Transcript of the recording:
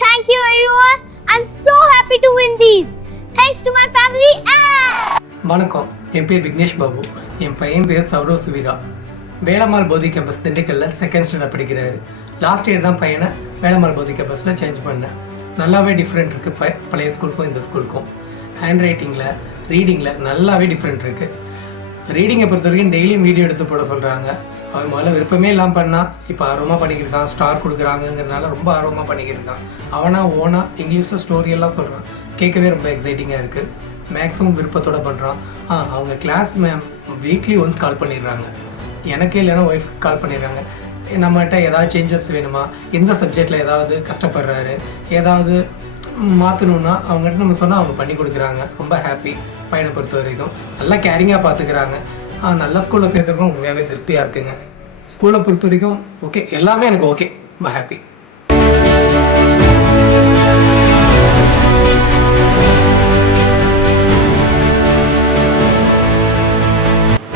Thank you everyone. I'm so happy to win these. Thanks to my family and வணக்கம், என் பேர் விக்னேஷ் பாபு. என் பையன் பேர் சௌரவ் சுவீரா. வேலம்மாள் போதி கேம்பஸ் திண்டுக்கல்ல செகண்ட் ஸ்டாண்டர்ட் படிக்கிறாரு. லாஸ்ட் இயர் தான் பையனை வேலம்மாள் போதி கேம்பஸில் சேஞ்ச் பண்ணேன். நல்லாவே டிஃப்ரெண்ட் இருக்குது பழைய ஸ்கூலுக்கும் இந்த ஸ்கூலுக்கும். ஹேண்ட் ரைட்டிங்கில், ரீடிங்கில் நல்லாவே டிஃப்ரெண்ட் இருக்குது. ரீடிங்கை பொறுத்த வரைக்கும் டெய்லியும் வீடியோ எடுத்து போட சொல்கிறாங்க. அவன் முதல்ல விருப்பமே இல்லாமல் பண்ணால் இப்போ ஆர்வமாக பண்ணிக்கிருக்கான். ஸ்டார் கொடுக்குறாங்கங்கிறனால ரொம்ப ஆர்வமாக பண்ணிக்கிருக்கான். அவனாக ஓனாக இங்கிலீஷில் ஸ்டோரியெல்லாம் சொல்கிறான். கேட்கவே ரொம்ப எக்ஸைட்டிங்காக இருக்குது. மேக்ஸிமம் விருப்பத்தோடு பண்ணுறான். அவங்க class ma'am weekly once call பண்ணிடுறாங்க. எனக்கே இல்லைன்னா ஒய்ஃப்க்கு கால் பண்ணிடுறாங்க. நம்மகிட்ட ஏதாவது சேஞ்சஸ் வேணுமா, எந்த சப்ஜெக்டில் ஏதாவது கஷ்டப்படுறாரு, ஏதாவது மாற்றணுன்னா அவங்ககிட்ட நம்ம சொன்னால் அவங்க பண்ணி கொடுக்குறாங்க. ரொம்ப ஹாப்பி. பையனை பொறுத்த வரைக்கும் நல்லா கேரிங்காக பார்த்துக்கிறாங்க. நல்ல ஸ்கூலில் சேர்த்துருக்கோம். உண்மையாகவே திருப்தியாக இருக்குங்க. ஸ்கூலை பொறுத்த வரைக்கும் ஓகே, எல்லாமே எனக்கு ஓகே. ரொம்ப ஹாப்பி.